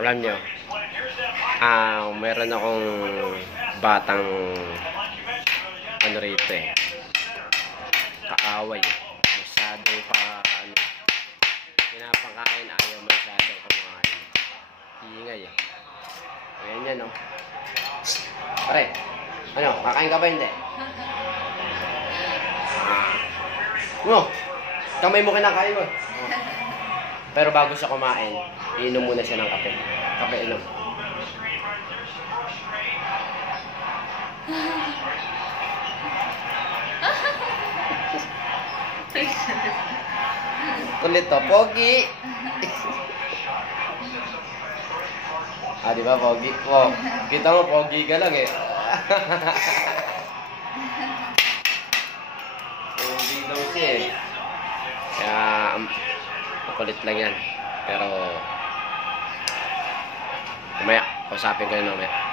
Alam nyo, meron akong batang ano rito eh, kaaway. Masyadong pinapakain, ayaw masyadong kumain. Iingay eh. Ayan yan oh. Pare, ano, kakain ka ba hindi? Kamay mo kinakain mo. Pero bago siya kumain, iinom muna siya ng kape. Kape inom. Kulit to, pogi. Di ba pogi? Wow, kita mo pogi ka lang eh. Pogi daw siya eh. Kaya, makulit lang yan. Pero, mamaya, kausapin ko yun mamaya.